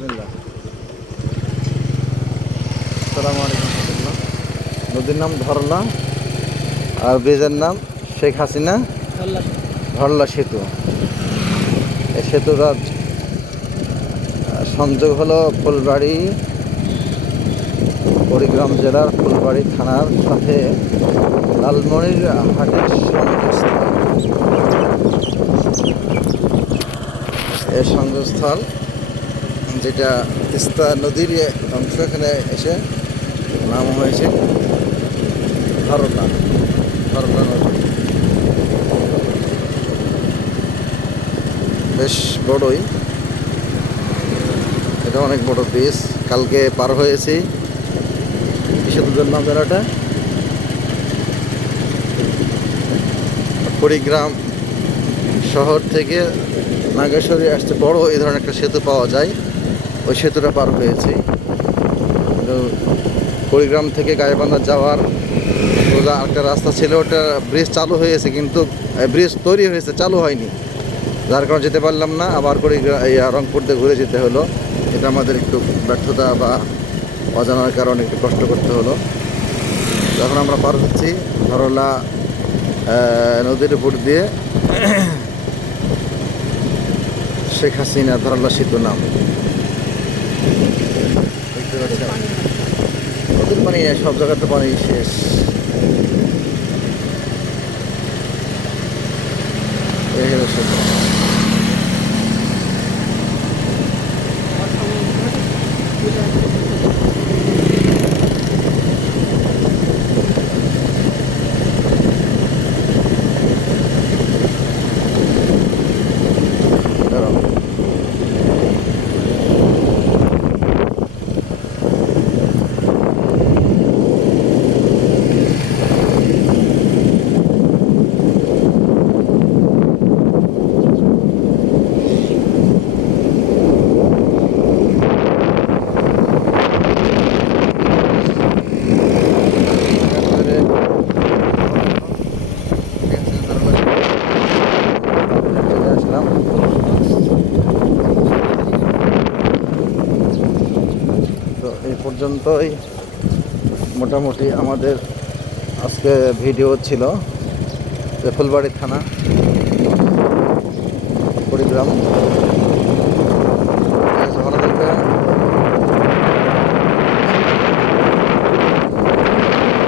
বিসমিল্লাহ। আসসালামু আলাইকুম রহমতুল্লাহ। নদীর নাম ধরলা আর ব্রিজের নাম শেখ হাসিনা ধরলা সেতু। এই সেতুটা সংযোগ হলো ফুলবাড়ি, কুড়িগ্রাম জেলার ফুলবাড়ি থানার সাথে লালমনির হাটের সংযোগস্থল। এর সংযোগস্থল যেটা তিস্তা নদীর অংশ, এখানে এসে নাম হয়েছে ধরলা ধরলা নদী। বেশ বড়ই, এটা অনেক বড় ব্রিজ। কালকে পার হয়েছি। সেতুর নাম জানাটা কুড়িগ্রাম শহর থেকে নাগেশ্বরী আসতে বড় এই ধরনের একটা সেতু পাওয়া যায়। ওই সেতুটা পার হয়েছি। কিন্তু কুড়িগ্রাম থেকে গাইবান্ধা যাওয়ার সোজা একটা রাস্তা ছিল, ওটা ব্রিজ চালু হয়েছে, কিন্তু ব্রিজ তৈরি হয়েছে, চালু হয়নি, যার কারণে যেতে পারলাম না। আবার রংপুর দিয়ে ঘুরে যেতে হলো। এটা আমাদের একটু ব্যর্থতা বা অজানার কারণে একটু কষ্ট করতে হলো। যখন আমরা পার হচ্ছি ধরলা নদীর উপর দিয়ে, শেখ হাসিনা ধরলা সেতু নাম দেখতে পাচ্ছেন। নদীর পানি সব জায়গাতে পানি শেষ। এই হলো সেতু। তো এই পর্যন্তই মোটামুটি আমাদের আজকে ভিডিও ছিল। ফুলবাড়ি থানা, কুড়িগ্রাম।